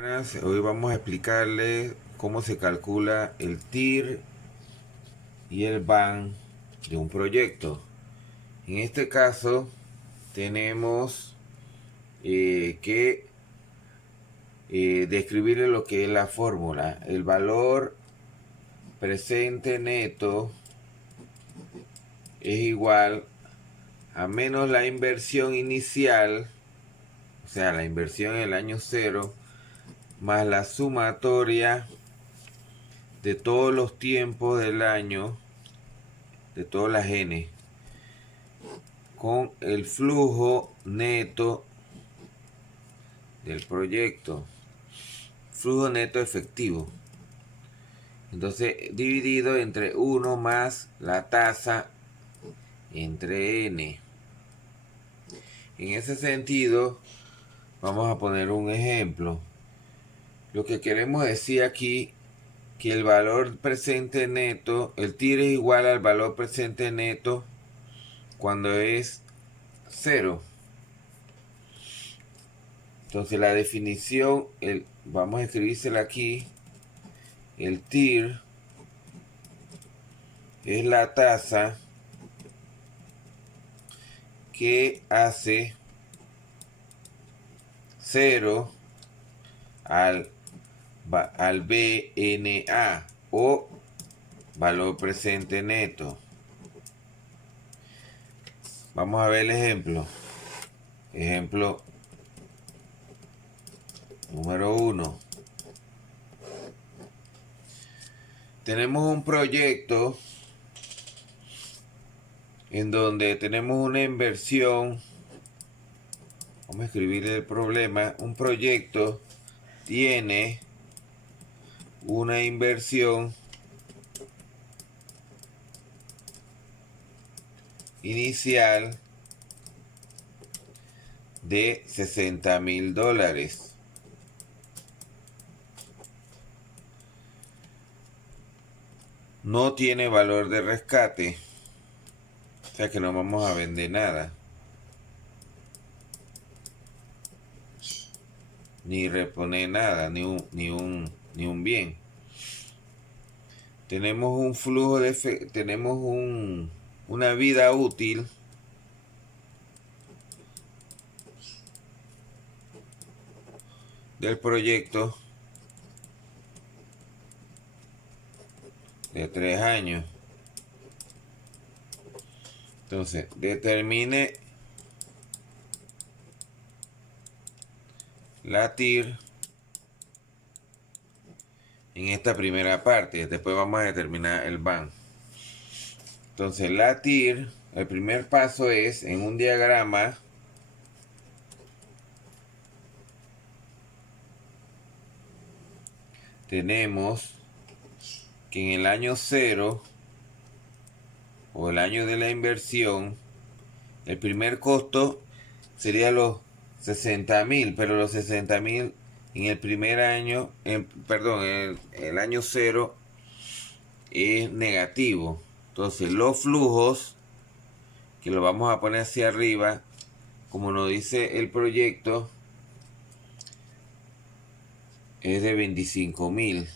Buenas, hoy vamos a explicarles cómo se calcula el TIR y el BAN de un proyecto. En este caso tenemos que describirle lo que es la fórmula. El valor presente neto es igual a menos la inversión inicial, o sea, la inversión en el año cero, más la sumatoria de todos los tiempos del año, de todas las n, con el flujo neto del proyecto, flujo neto efectivo. Entonces, dividido entre 1 más la tasa entre n. En ese sentido, vamos a poner un ejemplo. Lo que queremos decir aquí, que el valor presente neto, el TIR es igual al valor presente neto cuando es 0. Entonces la definición, vamos a escribírsela aquí. El TIR es la tasa que hace 0 al BNA o valor presente neto. Vamos a ver el ejemplo. Ejemplo número 1. Tenemos un proyecto en donde tenemos una inversión. Vamos a escribir el problema. Un proyecto tiene una inversión inicial de $60,000. No tiene valor de rescate, o sea que no vamos a vender nada, ni reponer nada, ni un bien. Tenemos un flujo tenemos una vida útil del proyecto de 3 años. Entonces, determine la TIR en esta primera parte. Después vamos a determinar el BAN. Entonces, la TIR, el primer paso es en un diagrama tenemos que en el año 0 o el año de la inversión, el primer costo sería los 60,000, pero los 60,000 en el primer año, perdón, en el año 0 es negativo. Entonces los flujos, que lo vamos a poner hacia arriba, como nos dice el proyecto, es de 25,000.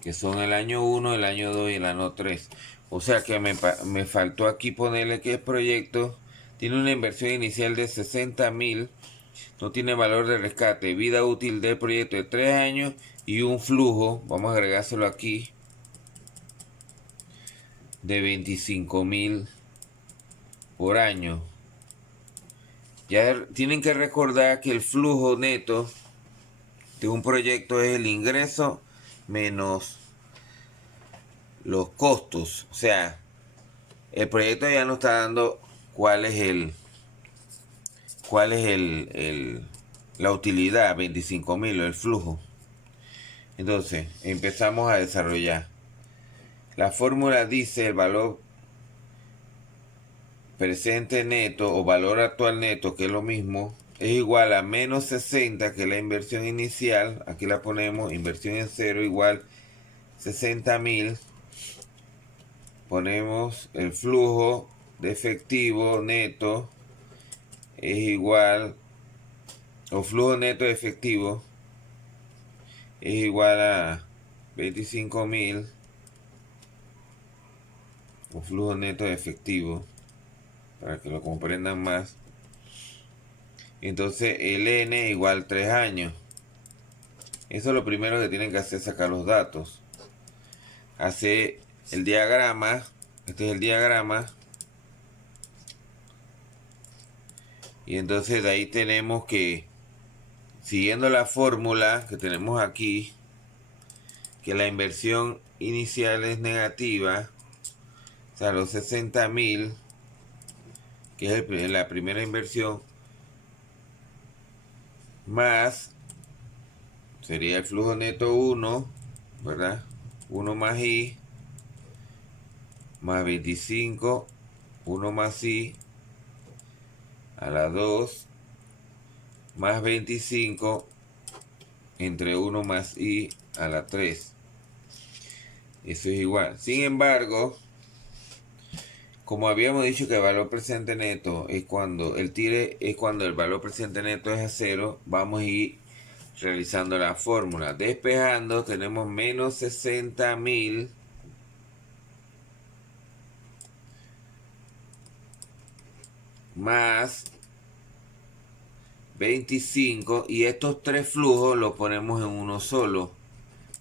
Que son el año 1, el año 2 y el año 3. O sea que me faltó aquí ponerle que el proyecto tiene una inversión inicial de 60,000, no tiene valor de rescate, vida útil del proyecto de 3 años y un flujo, vamos a agregárselo aquí, de 25,000 por año. Ya tienen que recordar que el flujo neto de un proyecto es el ingreso menos los costos. O sea, el proyecto ya nos está dando cuál es la utilidad, 25,000, el flujo. Entonces, empezamos a desarrollar. La fórmula dice el valor presente neto o valor actual neto, que es lo mismo, es igual a menos 60, que es la inversión inicial. Aquí la ponemos, inversión en cero igual 60,000 ponemos el flujo de efectivo neto es igual, o flujo neto de efectivo es igual a 25.000, o flujo neto de efectivo, para que lo comprendan más. Entonces el N igual 3 años. Eso es lo primero que tienen que hacer, sacar los datos. Hace el diagrama. Este es el diagrama. Y entonces de ahí tenemos que, siguiendo la fórmula que tenemos aquí, que la inversión inicial es negativa, o sea, los 60.000, que es la primera inversión, más, sería el flujo neto 1, ¿verdad? 1 más I, más 25, 1 más I, a la 2, más 25, entre 1 más I a la 3. Eso es igual. Sin embargo, como habíamos dicho que el valor presente neto es cuando el tire es cuando el valor presente neto es a 0, vamos a ir realizando la fórmula. Despejando, tenemos menos 60.000 más 25, y estos tres flujos los ponemos en uno solo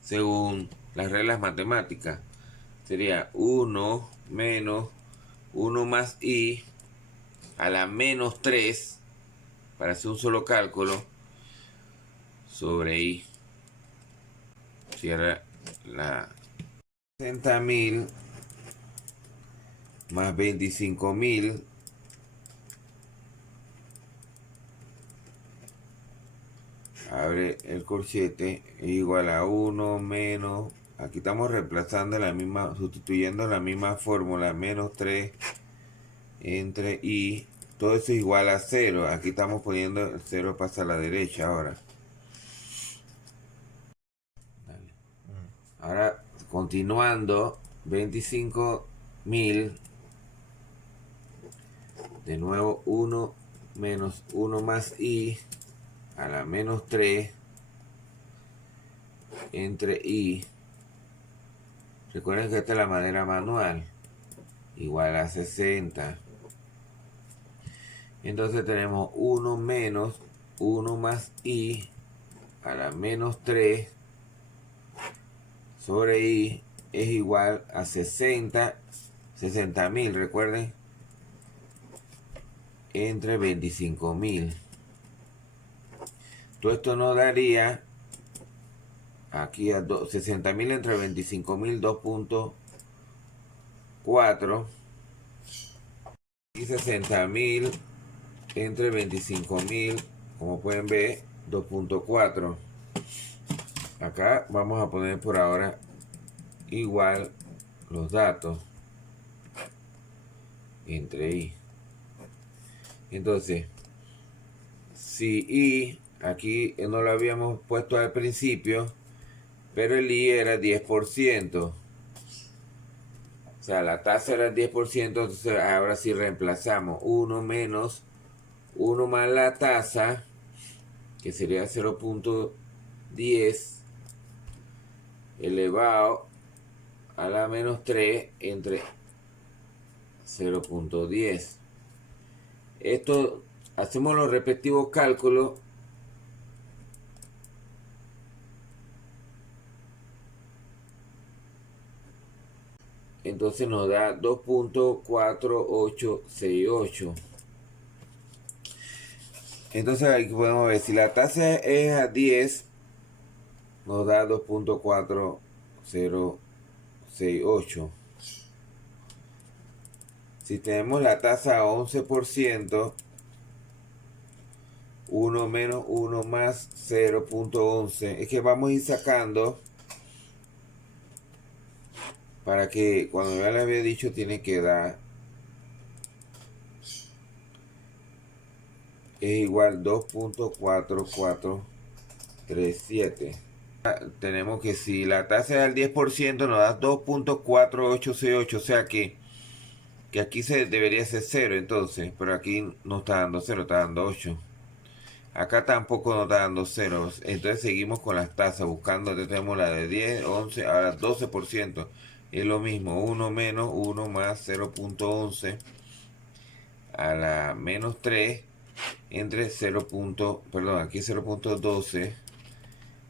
según las reglas matemáticas. Sería 1 menos 1 más I a la menos 3, para hacer un solo cálculo, sobre I. Cierra la 60.000 más 25.000 abre el corchete, es igual a 1 menos, aquí estamos reemplazando la misma, sustituyendo la misma fórmula, menos 3 entre I, todo eso es igual a 0. Aquí estamos poniendo el 0, pasa a la derecha ahora. Ahora, continuando, 25.000, de nuevo 1 menos 1 más I a la menos 3 entre I. Recuerden que esta es la manera manual, igual a 60. Entonces tenemos 1 menos 1 más I a la menos 3 sobre I es igual a 60.000, recuerden, entre 25.000. Todo esto nos daría aquí a 60.000 entre 25.000, 2.4, y 60.000 entre 25.000, como pueden ver, 2.4. Acá vamos a poner por ahora igual los datos entre I. Entonces, si I, aquí no lo habíamos puesto al principio, pero el I era 10%. O sea, la tasa era 10%, entonces ahora sí reemplazamos 1 menos 1 más la tasa, que sería 0.10 elevado a la menos 3 entre 0.10. Esto, hacemos los respectivos cálculos. Entonces nos da 2.4868. Entonces aquí podemos ver, si la tasa es a 10, nos da 2.4068. Si tenemos la tasa a 11%, 1 menos 1 más 0.11. Es que vamos a ir sacando para que cuando ya le había dicho tiene que dar, es igual 2.4437. Tenemos que si la tasa es al 10% nos da 2.4868, o sea que aquí se debería ser 0 entonces, pero aquí no está dando 0, está dando 8. Acá tampoco nos está dando 0, entonces seguimos con las tasas buscando. Tenemos la de 10, 11, ahora 12%. Es lo mismo, 1 menos 1 más 0.11 a la menos 3 entre 0. Perdón, aquí 0.12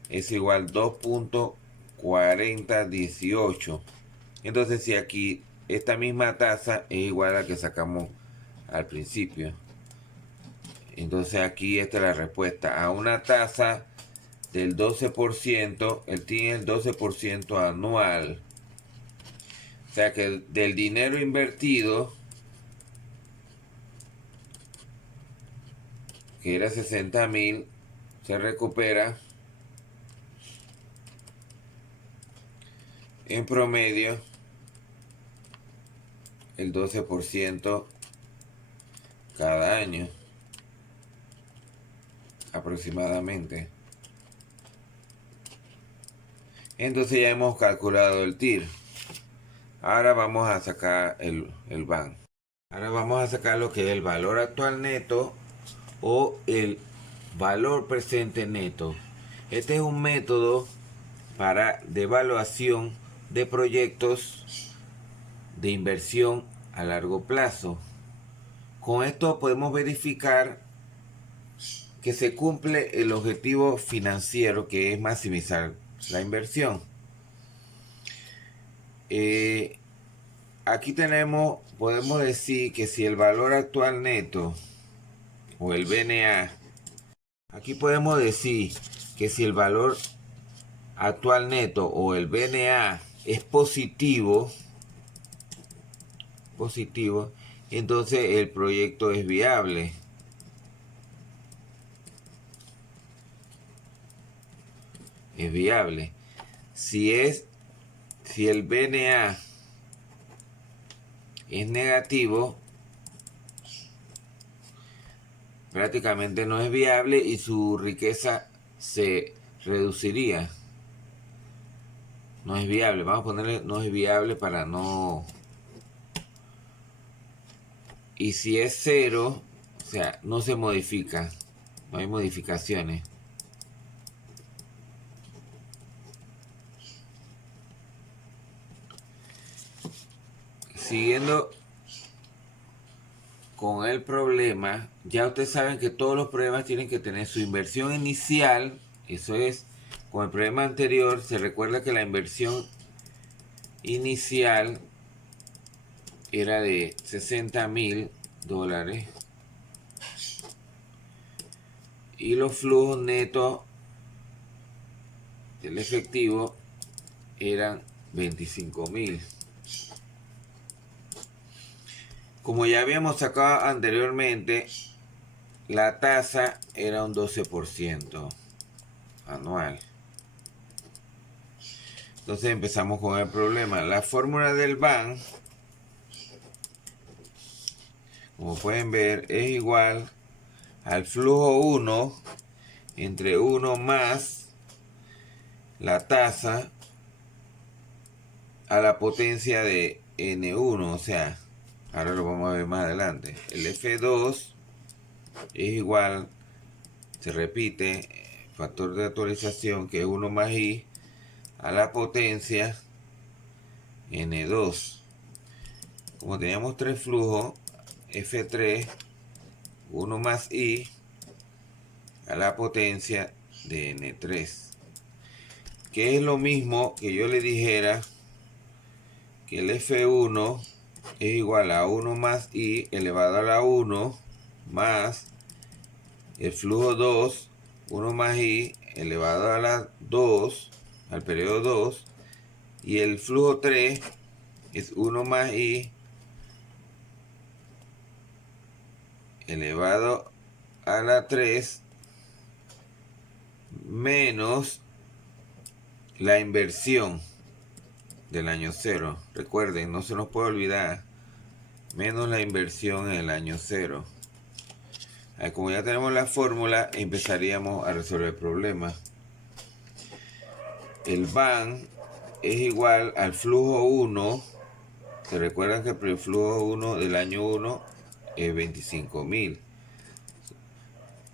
es igual 2.4018. Entonces si aquí esta misma tasa es igual a la que sacamos al principio, entonces aquí esta es la respuesta. A una tasa del 12%, él tiene el 12% anual. O sea que del dinero invertido, que era 60.000, se recupera en promedio el 12% cada año aproximadamente. Entonces ya hemos calculado el TIR. Ahora vamos a sacar el BAN. Ahora vamos a sacar lo que es el valor actual neto o el valor presente neto. Este es un método de evaluación de proyectos de inversión a largo plazo. Con esto podemos verificar que se cumple el objetivo financiero, que es maximizar la inversión. Aquí podemos decir que si el valor actual neto o el BNA, aquí podemos decir que si el valor actual neto o el BNA es positivo, entonces el proyecto es viable. Es viable. Si el BNA es negativo, prácticamente no es viable y su riqueza se reduciría. No es viable. Vamos a ponerle no es viable para no. Y si es 0, o sea, no se modifica. No hay modificaciones. Siguiendo con el problema, ya ustedes saben que todos los problemas tienen que tener su inversión inicial. Eso es, con el problema anterior, se recuerda que la inversión inicial era de $60.000 y los flujos netos del efectivo eran 25.000. Como ya habíamos sacado anteriormente, la tasa era un 12% anual. Entonces empezamos con el problema. La fórmula del BAN, como pueden ver, es igual al flujo 1 entre 1 más la tasa a la potencia de N1. O sea, ahora lo vamos a ver más adelante. El F2 es igual, se repite, factor de actualización, que es 1 más I a la potencia N2. Como teníamos tres flujos, F3, 1 más I a la potencia de N3. Que es lo mismo que yo le dijera que el F1 es igual a 1 más I elevado a la 1 más el flujo 2, 1 más I elevado a la 2, al periodo 2, y el flujo 3 es 1 más I elevado a la 3 menos la inversión del año 0. Recuerden, no se nos puede olvidar, menos la inversión en el año 0. Como ya tenemos la fórmula, empezaríamos a resolver el problema. el BAN es igual al flujo 1. Se recuerdan que el flujo 1 del año 1 es 25.000.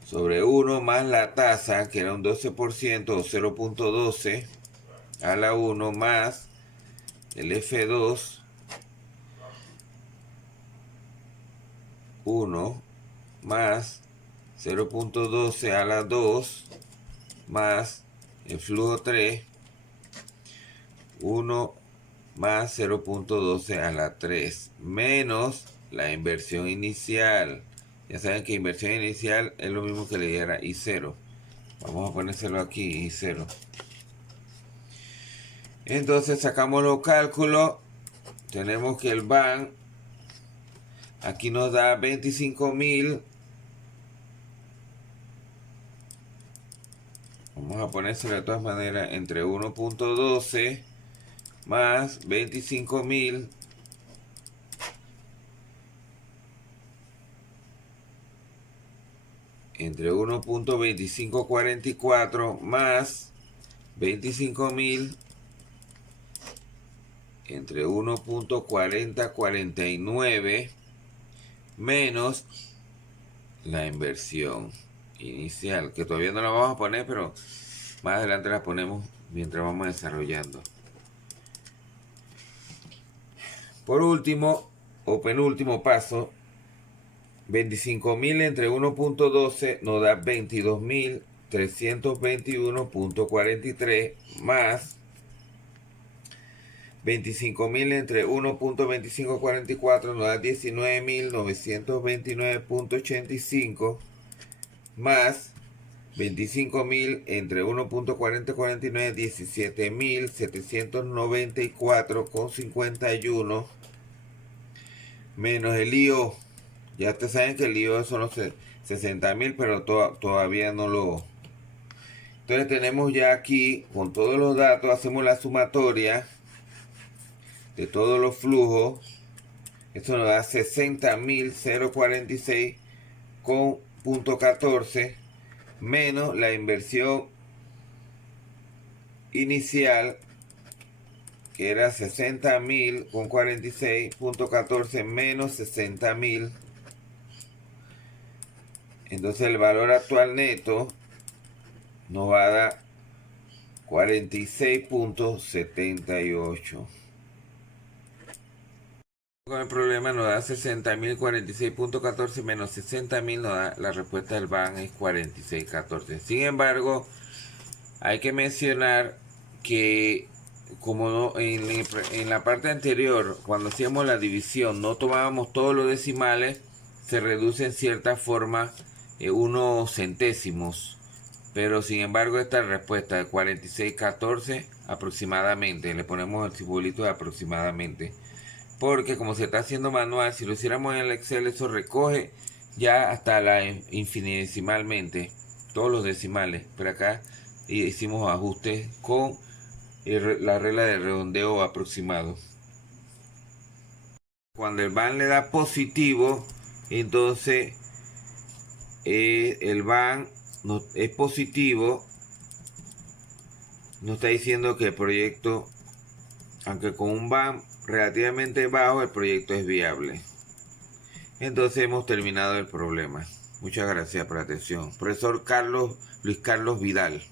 Sobre 1 más la tasa, que era un 12% o 0.12 a la 1 más el F2, 1 más 0.12 a la 2 más el flujo 3, 1 más 0.12 a la 3 menos la inversión inicial. Ya saben que inversión inicial es lo mismo que le diera I0. Vamos a ponérselo aquí, I0. Entonces sacamos los cálculos. Tenemos que el BAN aquí nos da 25.000. Vamos a ponérselo de todas maneras entre 1.12 más 25.000 entre 1.2544 más 25.000 entre 1.4049 menos la inversión inicial, que todavía no la vamos a poner, pero más adelante la ponemos mientras vamos desarrollando. Por último o penúltimo paso, 25.000 entre 1.12 nos da 22.321.43 más 25.000 entre 1.2544 nos da 19.929.85 más 25.000 entre 1.4049 17.794.51 menos el IO. Ya ustedes saben que el IO son los 60.000, pero todavía no lo... Entonces tenemos ya aquí, con todos los datos, hacemos la sumatoria de todos los flujos. Esto nos da 60.046,14 menos la inversión inicial, que era 60.046,14 menos 60.000. Entonces el valor actual neto nos va a dar 46.78. Con el problema nos da 60.046.14 menos 60.000, nos da la respuesta del BAN es 46.14. Sin embargo, hay que mencionar que como no, en la parte anterior, cuando hacíamos la división, no tomábamos todos los decimales, se reduce en cierta forma unos centésimos. Pero sin embargo, esta respuesta de 46.14 aproximadamente, le ponemos el simbolito de aproximadamente. Porque como se está haciendo manual, si lo hiciéramos en el Excel, eso recoge ya hasta la infinitesimalmente, todos los decimales. Pero acá hicimos ajustes con la regla de redondeo aproximado. Cuando el BAN le da positivo, entonces el BAN no, es positivo. Nos está diciendo que el proyecto, aunque con un BAN relativamente bajo, el proyecto es viable. Entonces hemos terminado el problema. Muchas gracias por la atención. Profesor Luis Carlos Vidal.